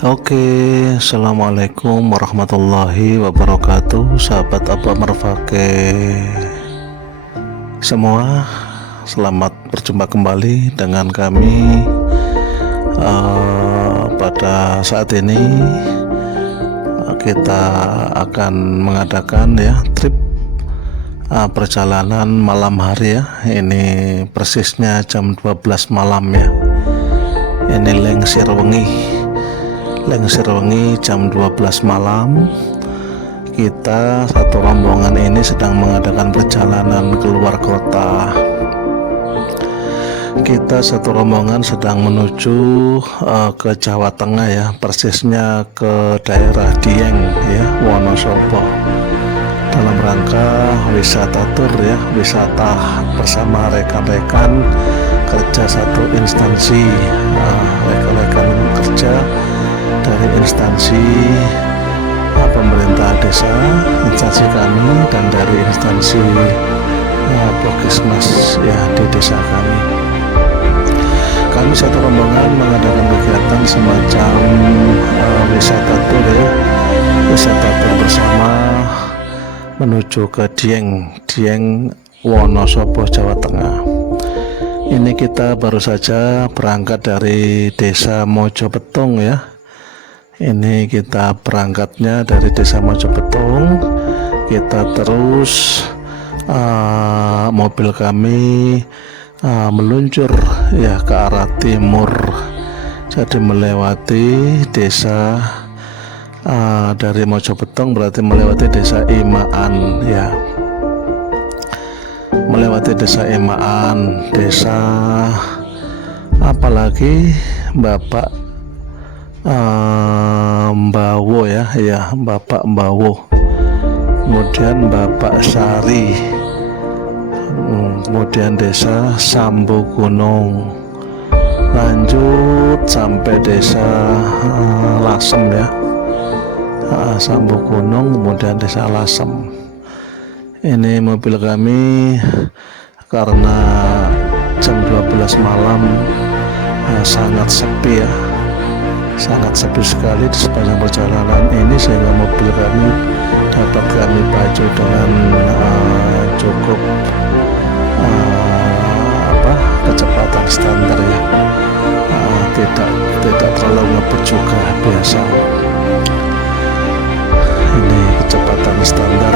Oke, assalamualaikum warahmatullahi wabarakatuh, sahabat Abah Merfake semua. Selamat berjumpa kembali dengan kami pada saat ini. Kita akan mengadakan trip perjalanan malam hari ya. Ini persisnya jam 12 malam ya. Ini Lengsir Wengi jam 12 malam. Kita satu rombongan ini sedang mengadakan perjalanan keluar kota. Kita satu rombongan sedang menuju ke Jawa Tengah ya, persisnya ke daerah Dieng ya, Wonosobo, dalam rangka wisata tur ya, wisata bersama rekan-rekan kerja satu instansi, rekan-rekan kerja dari instansi pemerintah desa, instansi kami, dan dari instansi Puskesmas ya di desa kami. Kami satu rombongan mengadakan kegiatan semacam wisata tur ya, wisata tur bersama menuju ke Dieng Wonosobo, Jawa Tengah. Ini kita baru saja berangkat dari desa Mojopetung ya. Ini kita berangkatnya dari desa Mojopetung. Kita terus mobil kami meluncur ya ke arah timur. Jadi melewati desa dari Mojopetung, berarti melewati desa Imaan ya. Melewati desa Imaan, desa apalagi Bapak Mbawo ya, Bapak Mbawo, kemudian Bapak Sari, kemudian desa Sambo Gunung, lanjut sampai desa Lasem ya, Sambo Gunung, kemudian desa Lasem. Ini mobil kami karena jam 12 malam sangat sepi ya, sangat sepi sekali di sepanjang perjalanan ini, sehingga mobil kami dapat kami pacu dengan cukup kecepatan standar ya, tidak terlalu ngebut juga, biasa. Ini kecepatan standar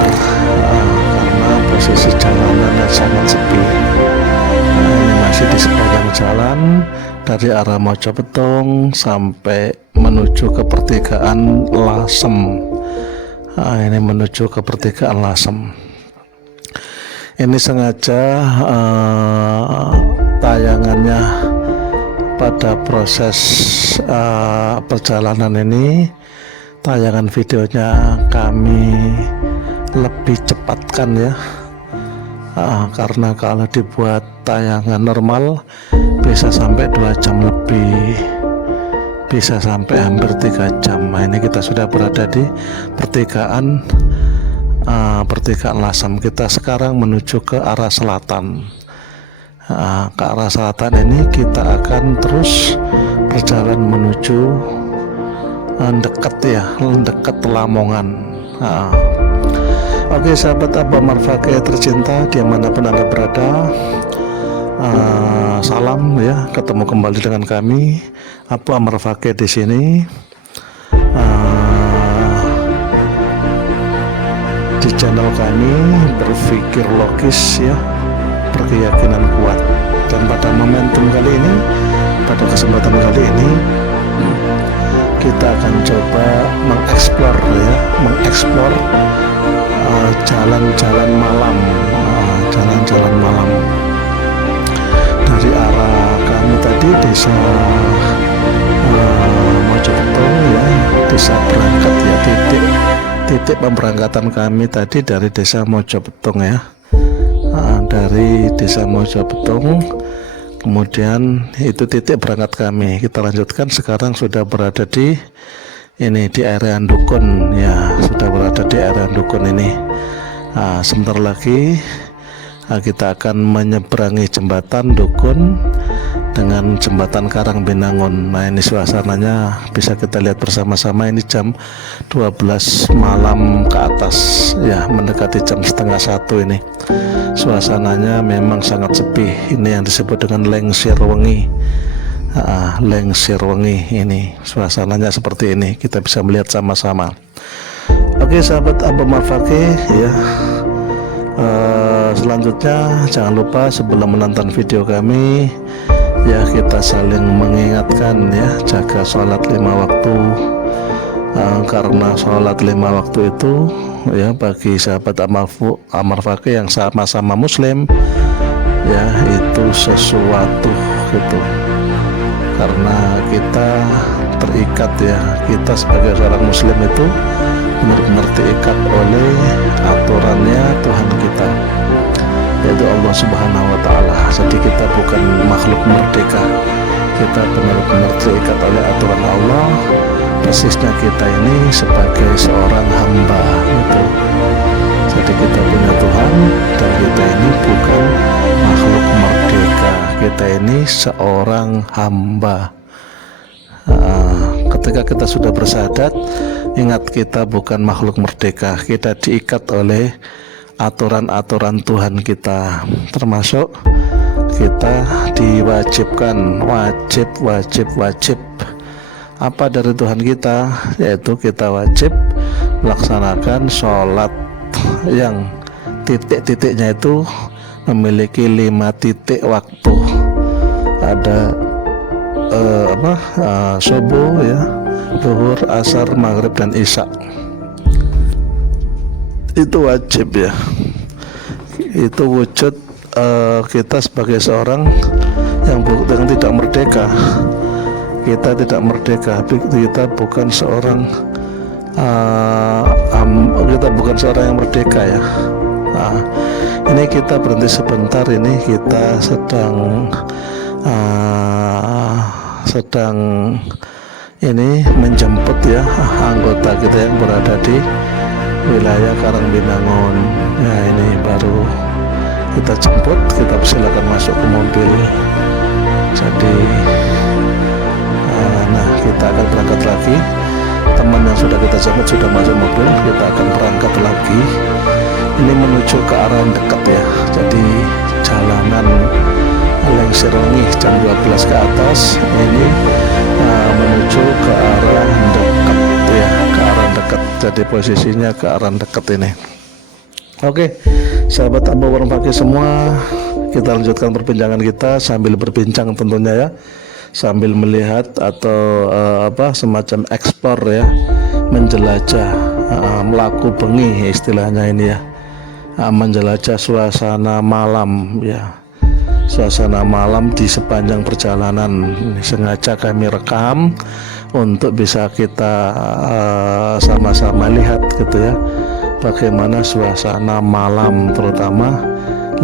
karena posisi jalanannya sangat sepi. Ini masih di sepanjang jalan dari arah Mojopetung sampai menuju ke pertigaan Lasem. Ini menuju ke pertigaan Lasem. Ini sengaja tayangannya pada proses perjalanan ini, tayangan videonya kami lebih cepatkan ya, karena kalau dibuat tayangan normal bisa sampai 2 jam lebih, bisa sampai hampir 3 jam. Nah, ini kita sudah berada di pertigaan Lasem. Kita sekarang menuju ke arah selatan. Ke arah selatan ini kita akan terus berjalan menuju dekat Lamongan. Oke sahabat Abah Merfake tercinta, dimanapun Anda berada, salam ya, ketemu kembali dengan kami Abah Merfake di sini. Di channel kami berpikir logis ya, berkeyakinan kuat. Dan pada momentum kali ini, pada kesempatan kali ini, kita akan coba mengeksplor jalan-jalan malam, jalan-jalan malam dari arah kami tadi desa Mojopetung ya, desa berangkat ya, titik pemberangkatan kami tadi dari desa Mojopetung ya, dari desa Mojopetung. Kemudian itu titik berangkat kami. Kita lanjutkan, sekarang sudah berada di area Dukun ya, sudah berada di area Dukun ini. Sebentar lagi kita akan menyeberangi jembatan Dukun dengan jembatan Karangbinangun. Nah, ini suasananya bisa kita lihat bersama-sama. Ini jam 12 malam ke atas ya, mendekati jam setengah 1 ini. Suasananya memang sangat sepi. Ini yang disebut dengan Lengsir Wengi. Lengsir Wengi, ini suasananya seperti ini, kita bisa melihat sama-sama. Oke sahabat Abah Marfaqih ya, selanjutnya jangan lupa sebelum menonton video kami ya, kita saling mengingatkan ya, jaga sholat 5 waktu, karena sholat 5 waktu itu ya bagi sahabat Abah Marfaqih yang sama-sama muslim ya, itu sesuatu gitu, karena kita terikat ya, kita sebagai seorang muslim itu benar-benar terikat oleh aturannya Tuhan kita, yaitu Allah Subhanahu wa Ta'ala. Jadi kita bukan makhluk merdeka, kita benar-benar terikat oleh aturan Allah. Persisnya kita ini sebagai seorang hamba gitu. Jadi kita punya Tuhan dan kita ini bukan makhluk merdeka, kita ini seorang hamba. Ketika kita sudah bersyahadat, ingat kita bukan makhluk merdeka, kita diikat oleh aturan-aturan Tuhan kita, termasuk kita diwajibkan, wajib apa dari Tuhan kita, yaitu kita wajib melaksanakan sholat yang titik-titiknya itu memiliki 5 titik waktu. Ada subuh ya, zuhur, asar, maghrib, dan isya. Itu wajib ya, itu wujud kita sebagai seorang yang tidak merdeka. Kita tidak merdeka, kita bukan seorang kita bukan seorang yang merdeka ya. Nah, ini kita berhenti sebentar, ini kita sedang ini menjemput ya anggota kita yang berada di wilayah Karangbinangun. Ya, ini baru kita jemput, kita silakan masuk ke mobil. Jadi nah, kita akan berangkat lagi. Teman yang sudah kita jemput sudah masuk mobil, kita akan berangkat lagi. Ini menuju ke arah yang dekat ya, jadi jalanan Lengsir Wengi jam 12 ke atas, ini menuju ke arah dekat ya, ke arah dekat. Jadi posisinya ke arah dekat ini. Oke, sahabat Abah Marfaqih semua, kita lanjutkan perbincangan kita sambil berbincang tentunya ya, sambil melihat atau semacam ekspor ya, menjelajah, melaku bengi istilahnya ini ya, menjelajah suasana malam ya. Suasana malam di sepanjang perjalanan ini sengaja kami rekam untuk bisa kita sama-sama lihat gitu ya, bagaimana suasana malam terutama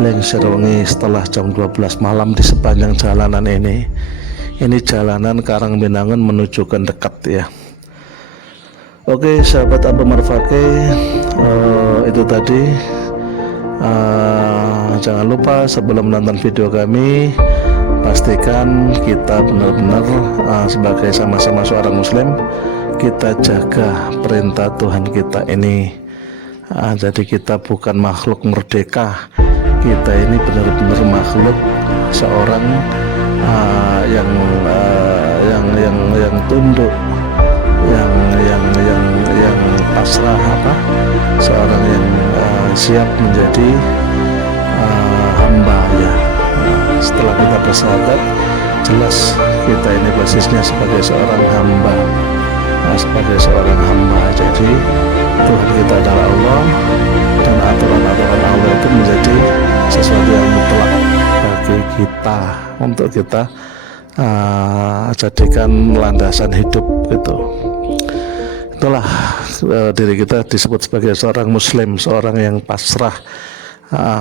Lengsir Wengi setelah jam 12 malam di sepanjang jalanan ini. Ini jalanan Karangbinangun menuju ke dekat ya. Oke sahabat Abah Marfaqih, itu tadi. Jangan lupa sebelum menonton video kami, pastikan kita benar-benar sebagai sama-sama seorang muslim, kita jaga perintah Tuhan kita ini. Jadi kita bukan makhluk merdeka, kita ini benar-benar makhluk seorang yang tunduk, yang pasrah, seorang yang siap menjadi hamba ya. Setelah kita bersyahadat, jelas kita ini basisnya sebagai seorang hamba, sebagai seorang hamba. Jadi Tuhan kita adalah Allah, dan aturan-aturan Allah itu menjadi sesuatu yang mutlak bagi kita untuk kita jadikan landasan hidup gitu. Itulah diri kita disebut sebagai seorang muslim, seorang yang pasrah,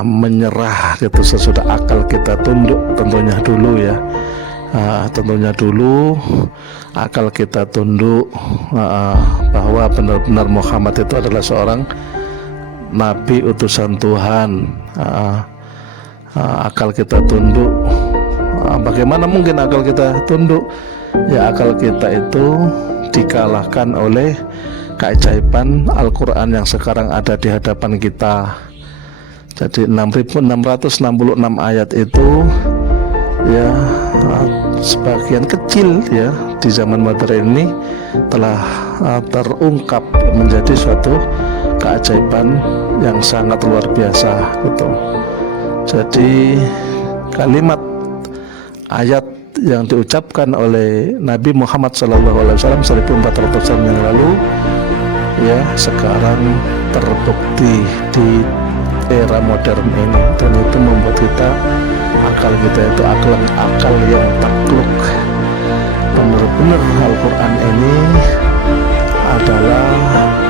menyerah gitu, sesudah akal kita tunduk tentunya dulu ya. Tentunya dulu akal kita tunduk bahwa benar-benar Muhammad itu adalah seorang nabi utusan Tuhan. Akal kita tunduk Bagaimana mungkin akal kita tunduk? Ya, akal kita itu dikalahkan oleh keajaiban Al-Quran yang sekarang ada di hadapan kita. Jadi 6.666 ayat itu ya sebagian kecil ya di zaman modern ini telah terungkap menjadi suatu keajaiban yang sangat luar biasa gitu. Jadi kalimat ayat yang diucapkan oleh Nabi Muhammad SAW 1400 tahun yang lalu ya sekarang terbukti di era modern ini, dan itu membuat akal kita itu akal yang takluk. Benar-benar Al-Quran ini adalah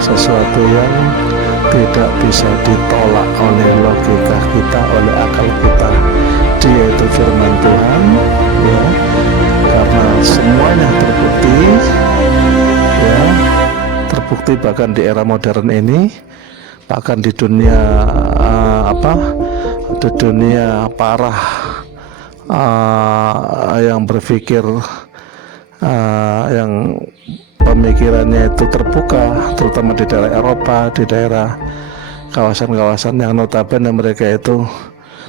sesuatu yang tidak bisa ditolak oleh logika kita, oleh akal kita. Dia itu firman Tuhan ya, karena semuanya terbukti ya, terbukti bahkan di era modern ini, bahkan di dunia di dunia parah yang berpikir yang pemikirannya itu terbuka, terutama di daerah Eropa, di daerah kawasan-kawasan yang notabene mereka itu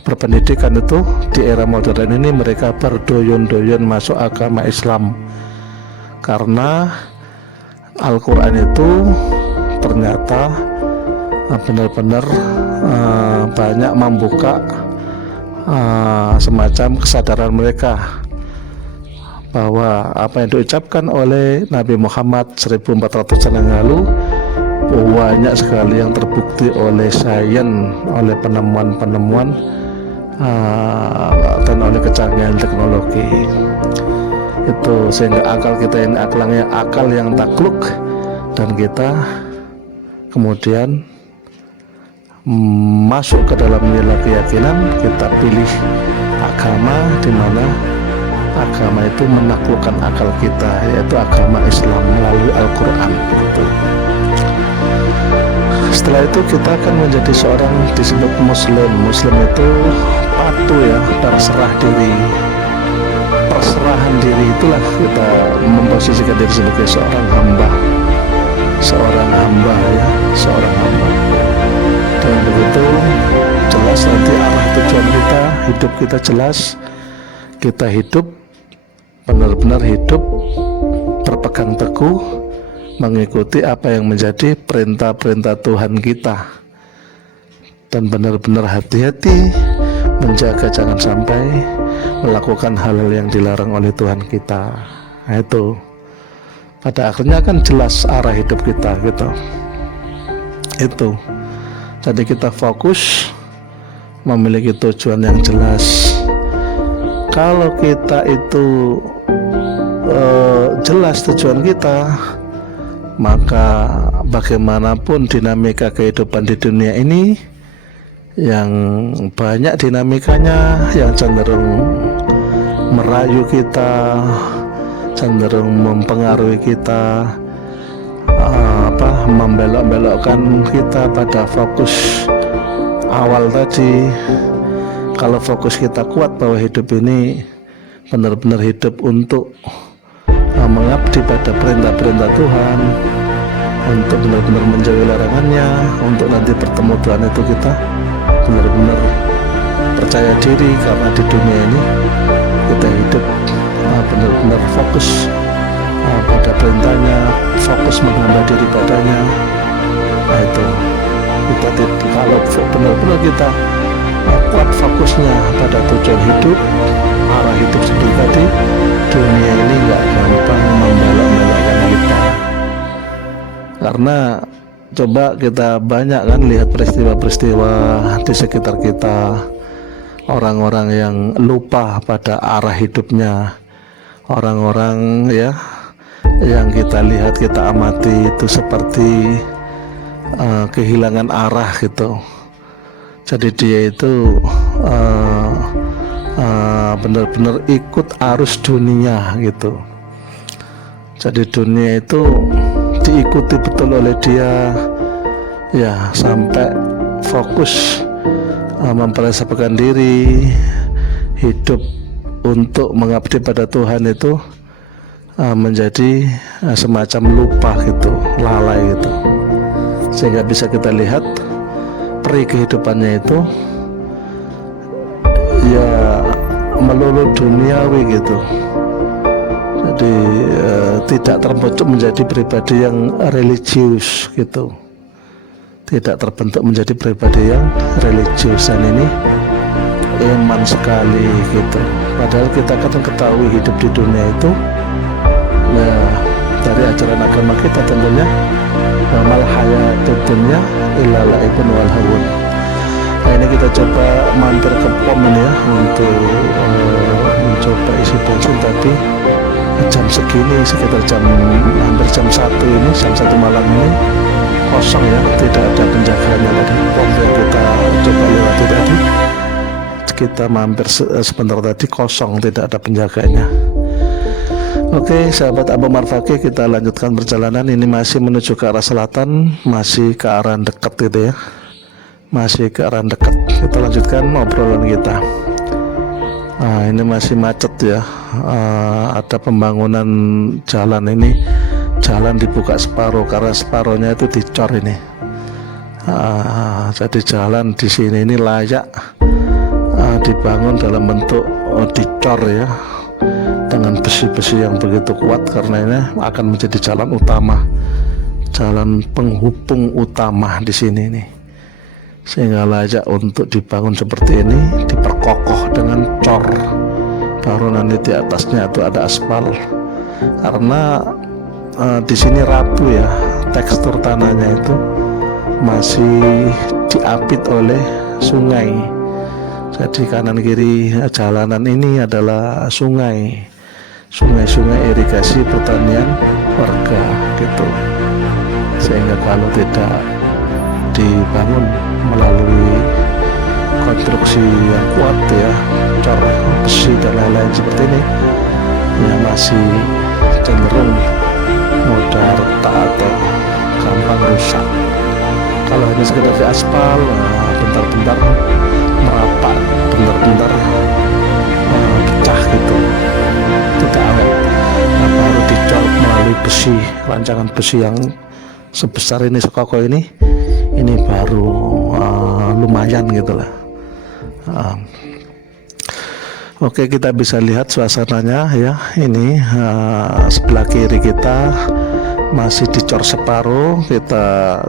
berpendidikan, itu di era modern ini mereka berdoyon-doyon masuk agama Islam karena Al-Quran itu ternyata benar-benar banyak membuka semacam kesadaran mereka bahwa apa yang diucapkan oleh Nabi Muhammad 1400 tahun yang lalu banyak sekali yang terbukti oleh sains, oleh penemuan-penemuan dan oleh kecanggihan teknologi itu, sehingga akal kita ini akal yang takluk, dan kita kemudian masuk ke dalam nilai keyakinan, kita pilih agama di mana agama itu menaklukkan akal kita, yaitu agama Islam melalui Al-Quran gitu. Setelah itu kita akan menjadi seorang disebut Muslim. Muslim itu patuh ya, berserah diri. Perserahan diri itulah kita memposisikan diri sebagai seorang hamba ya, seorang hamba. Dan begitu jelas nanti arah tujuan kita, hidup kita jelas. Kita hidup benar-benar hidup berpegang teguh mengikuti apa yang menjadi perintah-perintah Tuhan kita, dan benar-benar hati-hati menjaga jangan sampai melakukan hal-hal yang dilarang oleh Tuhan kita. Nah, itu pada akhirnya kan jelas arah hidup kita gitu. Itu jadi kita fokus memiliki tujuan yang jelas. Kalau kita itu jelas tujuan kita, maka bagaimanapun dinamika kehidupan di dunia ini yang banyak dinamikanya, yang cenderung merayu kita, cenderung mempengaruhi kita, membelok-belokkan kita pada fokus awal tadi. Kalau fokus kita kuat bahwa hidup ini benar-benar hidup untuk mengabdi pada perintah-perintah Tuhan, untuk benar-benar menjauhi larangannya, untuk nanti bertemu Tuhan itu kita benar-benar percaya diri, karena di dunia ini kita hidup benar-benar fokus pada perintahnya, fokus menghamba diri padanya. Nah itu kita kalau benar-benar kita kuat fokusnya pada tujuan hidup, arah hidup seperti tadi, dunia ini nggak gampang membelok-belokkan kita. Karena coba kita banyak kan lihat peristiwa-peristiwa di sekitar kita, orang-orang yang lupa pada arah hidupnya, orang-orang ya yang kita lihat, kita amati itu seperti kehilangan arah gitu. Jadi dia itu benar-benar ikut arus dunia gitu. Jadi dunia itu diikuti betul oleh dia ya, sampai fokus mempersiapkan diri hidup untuk mengabdi pada Tuhan itu menjadi semacam lupa gitu, lalai gitu, sehingga bisa kita lihat peri kehidupannya itu ya melulu duniawi gitu. Jadi tidak terbentuk menjadi pribadi yang religius gitu, tidak terbentuk menjadi pribadi yang religius, dan ini iman sekali gitu. Padahal kita kan ketahui hidup di dunia itu ya, dari ajaran agama kita tentunya mal hayatud dunya illa la'ibun wal hawun. Nah, ini kita coba mampir ke pom ini ya, untuk mencoba isi bensin, tapi jam segini sekitar hampir jam 1 ini, jam 1 malam ini kosong ya, tidak ada penjaganya tadi. Pom yang kita coba lewati tadi, kita mampir sebentar tadi, kosong, tidak ada penjaganya. Oke, sahabat Abu Marfaqih, kita lanjutkan perjalanan. Ini masih menuju ke arah selatan, masih ke arah dekat gitu ya, masih ke arah dekat. Kita lanjutkan obrolan kita. Nah, ini masih macet ya, ada pembangunan jalan ini, jalan dibuka separuh karena separuhnya itu dicor ini. Jadi jalan di sini ini layak dibangun dalam bentuk dicor ya, dengan besi-besi yang begitu kuat, karena ini akan menjadi jalan utama, jalan penghubung utama di sini nih, sehingga layak untuk dibangun seperti ini, diperkokoh dengan cor, baru nanti di atasnya itu ada aspal. Karena di sini rapuh ya, tekstur tanahnya itu masih diapit oleh sungai. Jadi kanan kiri jalanan ini adalah sungai, sungai-sungai irigasi pertanian warga gitu, sehingga kalau tidak dibangun melalui konstruksi yang kuat ya, cor, besi dan lain-lain seperti ini, ya masih cenderung mudah retak atau gampang rusak. Kalau hanya sekedar di aspal, bentar-bentar merapat, bentar-bentar pecah gitu, tidak awet. Baru dicor melalui besi, rancangan besi yang sebesar ini, sekokoh ini baru lumayan gitulah. Oke, kita bisa lihat suasananya ya. Ini sebelah kiri kita masih dicor separuh, kita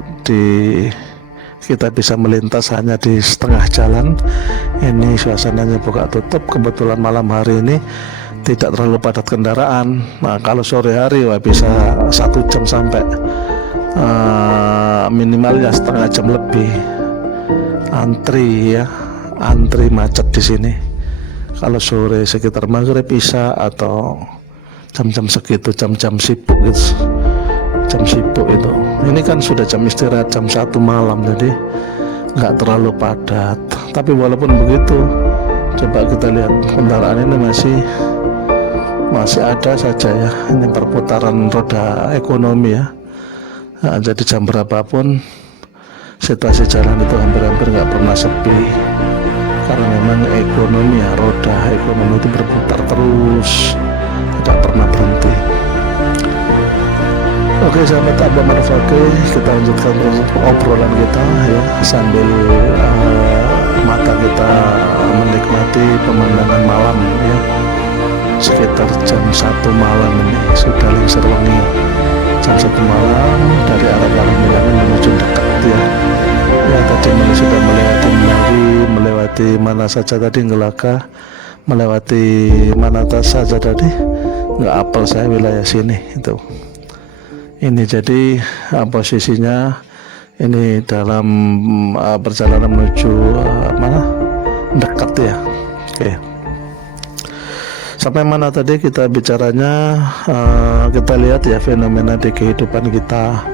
bisa melintas hanya di setengah jalan. Ini suasananya buka tutup. Kebetulan malam hari ini tidak terlalu padat kendaraan. Nah, kalau sore hari wah bisa 1 jam sampai minimalnya setengah jam lebih antri ya, antri macet di sini. Kalau sore sekitar maghrib isya atau jam-jam segitu, jam-jam sibuk gitu, jam sibuk itu. Ini kan sudah jam istirahat, jam 1 malam, jadi nggak terlalu padat. Tapi walaupun begitu, coba kita lihat kendaraan ini masih ada saja ya. Ini perputaran roda ekonomi ya. Nah, jadi jam berapapun situasi jalan itu hampir-hampir nggak pernah sepi, karena memang ekonomi ya, roda ekonomi itu berputar terus, tidak pernah berhenti. Oke, sahabat Abu Marfaqih, kita lanjutkan obrolan kita ya, sambil mata kita menikmati pemandangan malam ya. Sekitar jam 1 malam ini sudah lengser wangi. Jam 1 malam dari arah Kalimantan menuju dekat ya. Ya, tadi sudah melewati Menawi, melewati mana saja tadi, Ngelaka, melewati mana saja tadi, nggak apal saya wilayah sini itu. Ini jadi posisinya ini dalam perjalanan menuju mana, dekat ya. Oke. Sampai mana tadi kita bicaranya, kita lihat ya fenomena di kehidupan kita.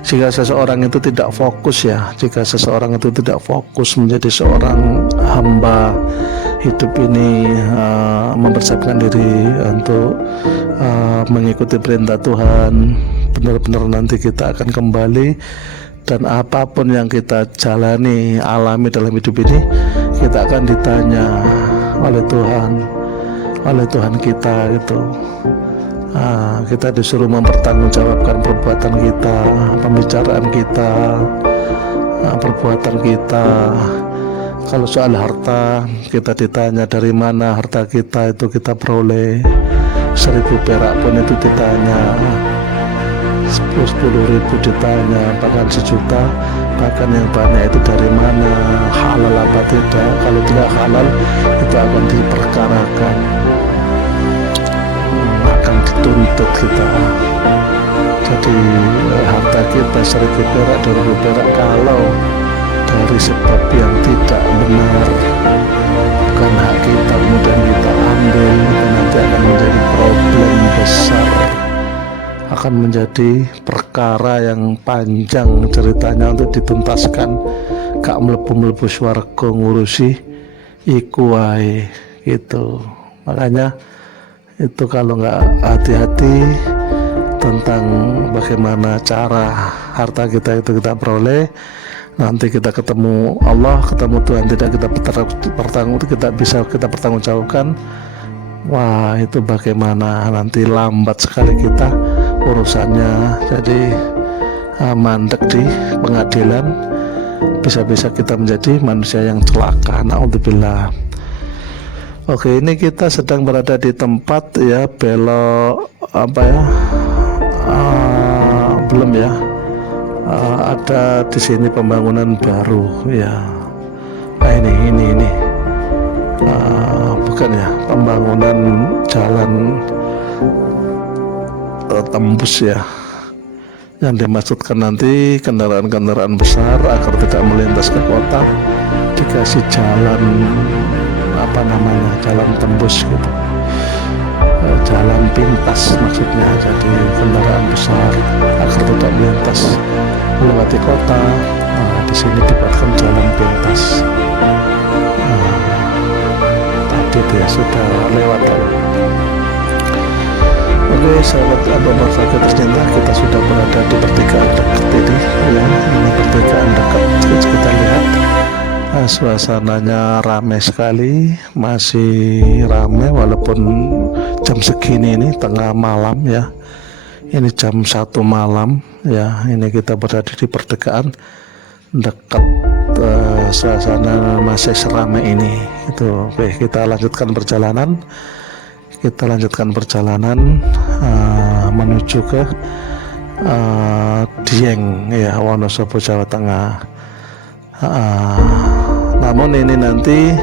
Jika seseorang itu tidak fokus ya, jika seseorang itu tidak fokus menjadi seorang hamba hidup ini, mempersiapkan diri untuk mengikuti perintah Tuhan, benar-benar nanti kita akan kembali, dan apapun yang kita jalani, alami dalam hidup ini, kita akan ditanya oleh Tuhan, oleh Tuhan kita gitu. Kita disuruh mempertanggungjawabkan perbuatan kita, pembicaraan kita, perbuatan kita. Kalau soal harta, kita ditanya dari mana harta kita itu kita peroleh. 1.000 perak pun itu ditanya, 10.000 ditanya, bahkan 1 juta, bahkan yang banyak itu dari mana, halal apa tidak. Kalau tidak halal, itu akan diperkarakan, akan dituntut kita. Jadi harta kita 1.000 perak, 2.000 perak, kalau dari sebab yang tidak benar, bukan hak kita, kemudian kita ambil, nanti akan menjadi problem besar, akan menjadi perkara yang panjang ceritanya untuk dituntaskan. Gak melebu-melebu swarga ngurusi iku wae gitu. Makanya itu kalau nggak hati-hati tentang bagaimana cara harta kita itu kita peroleh, nanti kita ketemu Allah, ketemu Tuhan, tidak kita pertanggungjawabkan. Wah, itu bagaimana nanti lambat sekali kita urusannya. Jadi mandek di pengadilan, bisa-bisa kita menjadi manusia yang celaka. Naudzubillah. Oke, ini kita sedang berada di tempat ya, belok apa ya, belum ya, ada di sini pembangunan baru ya. Ini bukan ya, pembangunan jalan tembus ya, yang dimaksudkan nanti kendaraan-kendaraan besar agar tidak melintas ke kota dikasih jalan apa namanya, jalan tembus gitu, jalan pintas maksudnya. Jadi kendaraan besar agar tidak melintas melewati kota. Nah, di sini dibuatkan jalan pintas. Tadi dia sudah lewat. Oke, sahabat Abah Marfaqih tercinta, kita sudah berada di pertigaan dekat ini ya. Ini pertigaan dekat, kita lihat suasananya ramai sekali, masih ramai walaupun jam segini ini tengah malam ya. Ini jam 1 malam ya. Ini kita berada di pertigaan dekat, suasana masih seramai ini itu. Oke, kita lanjutkan perjalanan. Menuju ke Dieng ya, Wonosobo, Jawa Tengah. Namun ini nanti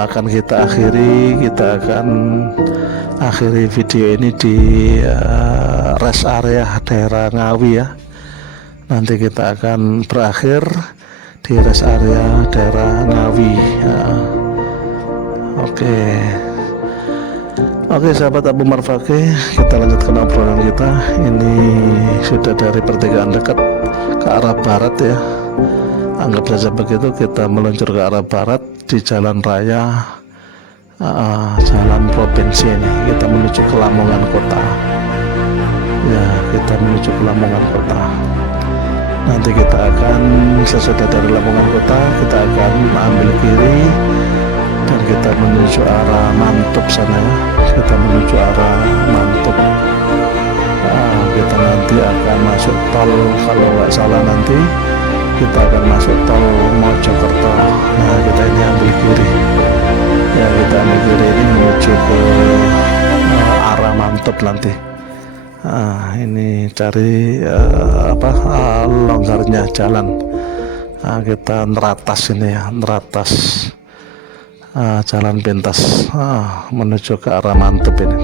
akan kita akan akhiri video ini di rest area daerah Ngawi ya. Nanti kita akan berakhir di rest area daerah Ngawi ya. Oke, sahabat Abah Marfaqih, kita lanjutkan obrolan kita. Ini sudah dari pertigaan dekat ke arah barat ya. Anggap saja begitu, kita meluncur ke arah barat di jalan raya, jalan provinsi ini. Kita menuju ke Lamongan kota. Ya, kita menuju ke Lamongan kota. Nanti kita akan sesudah dari Lamongan kota, kita akan ambil kiri dan kita menuju arah Mantub sana ya. Kita menuju arah Mantub. Kita nanti akan masuk tol, kalau nggak salah nanti kita akan masuk tol Mojokerto. Nah, kita ini ambil kiri ya, kita ambil kiri ini menuju ke arah Mantub nanti. Ini cari longgarnya jalan. Kita neratas ini ya, neratas jalan pintas menuju ke arah Mantub ini.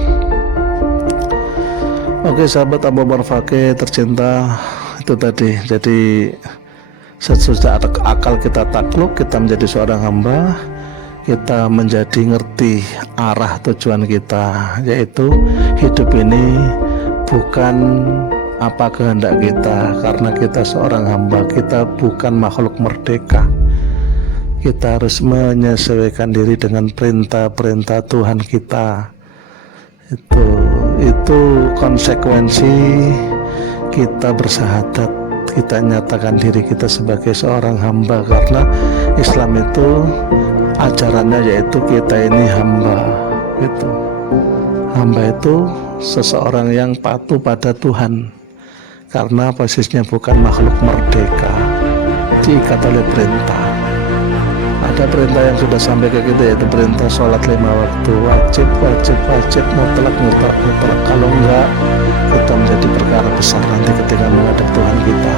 Oke, sahabat Abah Marfaqih tercinta, itu tadi. Jadi sesudah akal kita takluk, kita menjadi seorang hamba, kita menjadi ngerti arah tujuan kita, yaitu hidup ini bukan apa kehendak kita, karena kita seorang hamba, kita bukan makhluk merdeka. Kita harus menyesuaikan diri dengan perintah-perintah Tuhan kita. Itu konsekuensi kita bersahadat, kita nyatakan diri kita sebagai seorang hamba, karena Islam itu ajarannya yaitu kita ini hamba. gitu. Hamba itu seseorang yang patuh pada Tuhan karena posisinya bukan makhluk merdeka, diikat oleh perintah. Ada perintah yang sudah sampai ke kita, yaitu perintah sholat 5 waktu, wajib, mutlak. Kalau enggak, kita menjadi perkara besar nanti ketika menghadap Tuhan kita.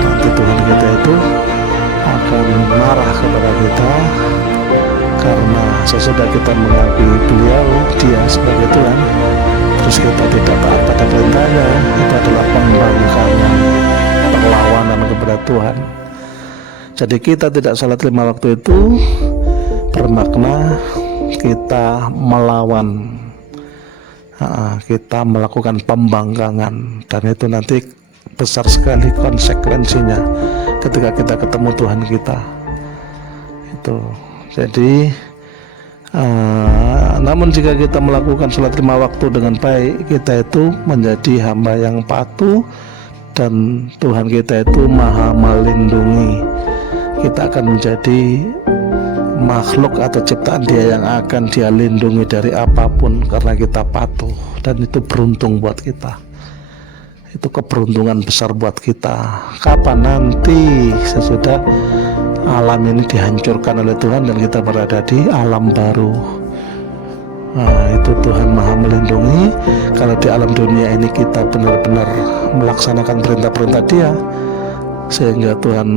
Nanti Tuhan kita itu akan marah kepada kita karena sesudah kita mengakui dia sebagai Tuhan, terus kita tidak taat pada perintahnya. Itu adalah pembangkangan, perlawanan kepada Tuhan. Jadi kita tidak sholat 5 waktu itu bermakna kita melawan, kita melakukan pembangkangan, dan itu nanti besar sekali konsekuensinya ketika kita ketemu Tuhan kita. Itu jadi namun jika kita melakukan sholat 5 waktu dengan baik, kita itu menjadi hamba yang patuh, dan Tuhan kita itu maha melindungi. Kita akan menjadi makhluk atau ciptaan Dia yang akan Dia lindungi dari apapun karena kita patuh, dan itu beruntung buat kita. Itu keberuntungan besar buat kita. Kapan nanti sesudah alam ini dihancurkan oleh Tuhan dan kita berada di alam baru. Nah, itu Tuhan maha melindungi. Kalau di alam dunia ini kita benar-benar melaksanakan perintah-perintah Dia, sehingga Tuhan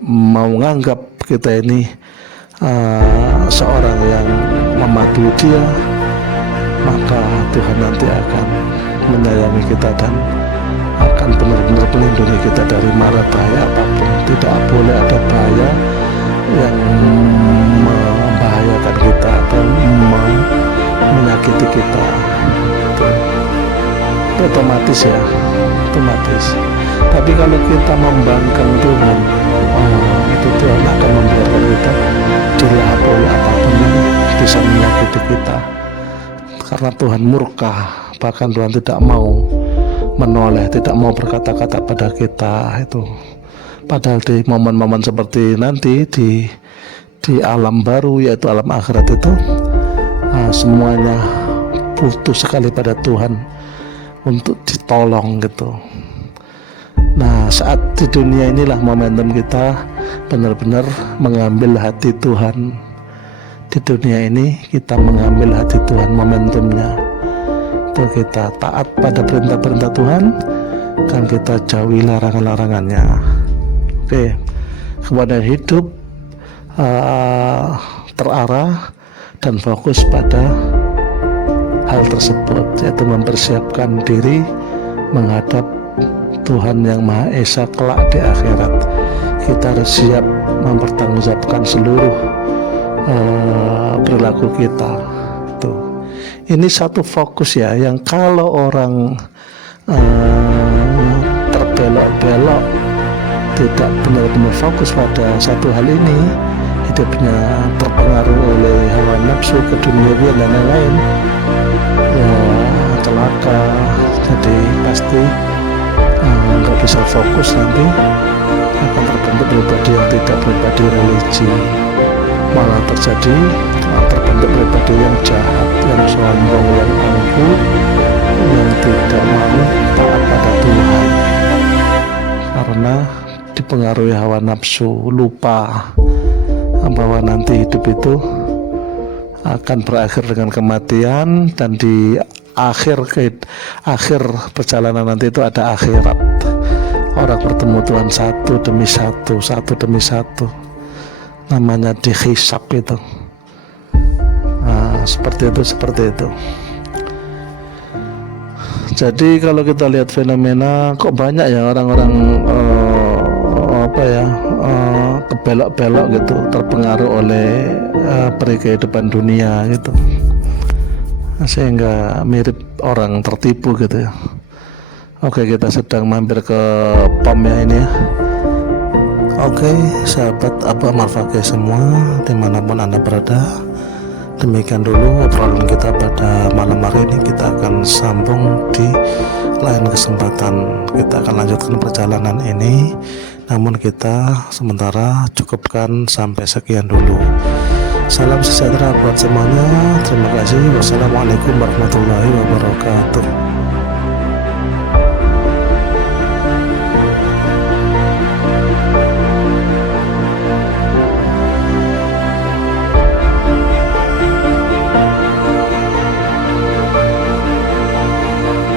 mau menganggap kita ini seorang yang mematuhi Dia, maka Tuhan nanti akan menyayangi kita dan akan benar-benar melindungi kita dari mara bahaya apapun. Tidak boleh ada bahaya yang membahayakan kita atau menyakiti kita. Itu otomatis ya, otomatis. Tapi kalau kita membangkang Tuhan, itu Tuhan akan membiarkan kita dilahap oleh apapun yang bisa menyakiti kita, karena Tuhan murka. Bahkan Tuhan tidak mau menoleh, tidak mau berkata-kata pada kita itu. Padahal di momen-momen seperti nanti di alam baru, yaitu alam akhirat itu, semuanya butuh sekali pada Tuhan untuk ditolong gitu. Nah, saat di dunia inilah momentum kita benar-benar mengambil hati Tuhan. Di dunia ini kita mengambil hati Tuhan, momentumnya itu kita taat pada perintah-perintah Tuhan, kan kita jauhi larangan-larangannya. Oke, kemudian hidup terarah dan fokus pada hal tersebut, yaitu mempersiapkan diri menghadap Tuhan yang Maha Esa kelak di akhirat. Kita harus siap mempertanggungjawabkan seluruh perilaku kita. Tuh. Ini satu fokus ya, yang kalau orang terbelok-belok, tidak benar-benar fokus pada satu hal ini, hidupnya terpengaruh oleh hawa nafsu, keduniawian dan lain-lain, ya celaka. Jadi pasti nggak bisa fokus, nanti akan terbentuk pribadi yang tidak pribadi religi, malah terjadi terbentuk pribadi yang jahat, yang sombong, yang angkuh, yang tidak mau taat pada Tuhan karena dipengaruhi hawa nafsu, lupa bahwa nanti hidup itu akan berakhir dengan kematian, dan di akhir perjalanan nanti itu ada akhirat. Orang bertemu Tuhan satu demi satu, namanya dihisab itu. Nah, seperti itu. Jadi kalau kita lihat fenomena, kok banyak ya orang-orang kebelok-belok gitu, terpengaruh oleh kehidupan dunia gitu, sehingga mirip orang tertipu gitu ya. Oke, kita sedang mampir ke POM ya ini ya. Oke, sahabat Abu Amal Fakih semua dimanapun Anda berada, demikian dulu obrolan kita pada malam hari ini. Kita akan sambung di lain kesempatan. Kita akan lanjutkan perjalanan ini, namun kita sementara cukupkan sampai sekian dulu. Salam sejahtera buat semuanya. Terima kasih. Wassalamualaikum warahmatullahi wabarakatuh.